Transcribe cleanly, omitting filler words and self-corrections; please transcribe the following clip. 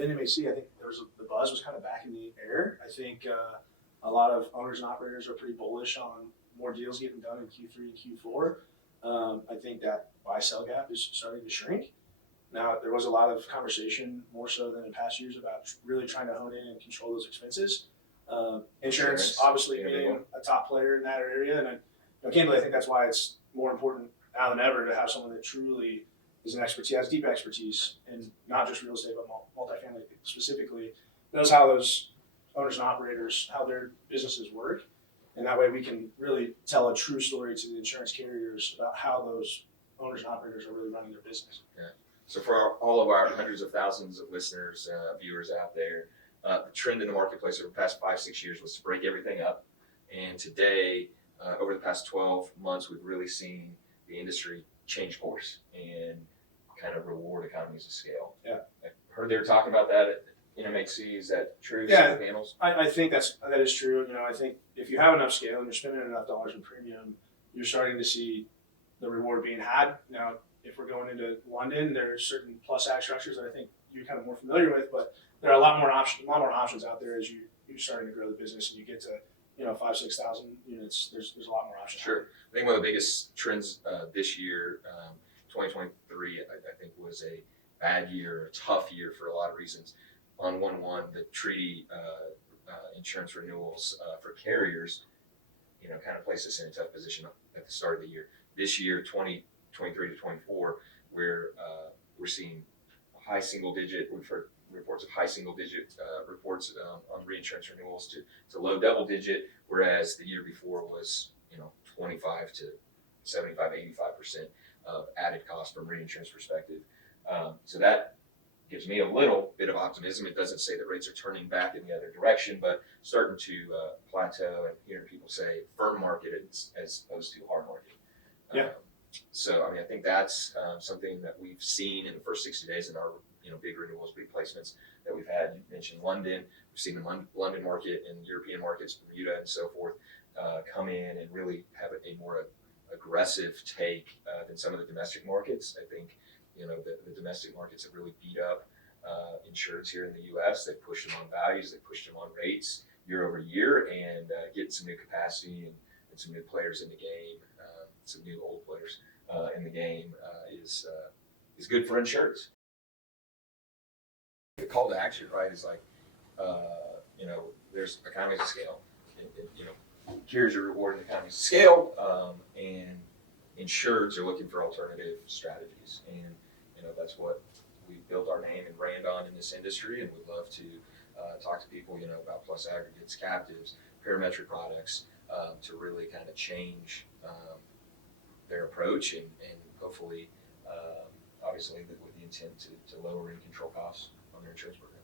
NMHC, I think the buzz was kind of back in the air. I think a lot of owners and operators are pretty bullish on more deals getting done in Q3 and Q4. I think that buy-sell gap is starting to shrink. Now, there was a lot of conversation, more so than in past years, about really trying to hone in and control those expenses. Insurance obviously being a top player in that area, and candidly, I think that's why it's more important now than ever to have someone that truly is an expertise, has deep expertise in not just real estate but multifamily specifically, knows how those owners and operators, how their businesses work, and that way we can really tell a true story to the insurance carriers about how those owners and operators are really running their business. Yeah. So for all of our hundreds of thousands of listeners, viewers out there, the trend in the marketplace over the past 5-6 years was to break everything up. And today, over the past 12 months, we've really seen the industry change course and kind of reward economies of scale. Yeah. I've heard they were talking about that at NMHC. Is that true? Yeah, panels? I think that is true. I think if you have enough scale and you're spending enough dollars in premium, you're starting to see the reward being had. Now, if we're going into London, there are certain plus act structures that I think you're kind of more familiar with, but there are a lot more options out there as you're starting to grow the business and you get to 5,000-6,000 units. There's a lot more options. Sure. I think one of the biggest trends this year, 2023, I think was a bad year, a tough year for a lot of reasons. On 1/1, the treaty insurance renewals for carriers, kind of placed us in a tough position at the start of the year. This year, 2023 to 24, we're seeing high single digit. We've heard reports of high single digit reports on reinsurance renewals to low double digit, whereas the year before was 25 to 75, 85% of added cost from reinsurance perspective. So that gives me a little bit of optimism. It doesn't say that rates are turning back in the other direction, but starting to plateau and hearing people say firm market as opposed to hard market. Yeah. So I think that's something that we've seen in the first 60 days in our big renewals, big placements that we've had. You mentioned London. We've seen the London market and European markets, Bermuda and so forth, come in and really have a more aggressive take than some of the domestic markets. I think the domestic markets have really beat up insureds here in the U.S. They've pushed them on values, they've pushed them on rates year over year, and getting some new capacity and some new players in the game, some new old players in the game is good for insureds. The call to action, right, is like, there's economies of scale. Carriers are rewarding economies of scale, and insureds are looking for alternative strategies. And that's what we built our name and brand on in this industry, and we'd love to talk to people, about plus aggregates, captives, parametric products, to really kind of change their approach and hopefully, obviously, with the intent to lower and control costs on their insurance program.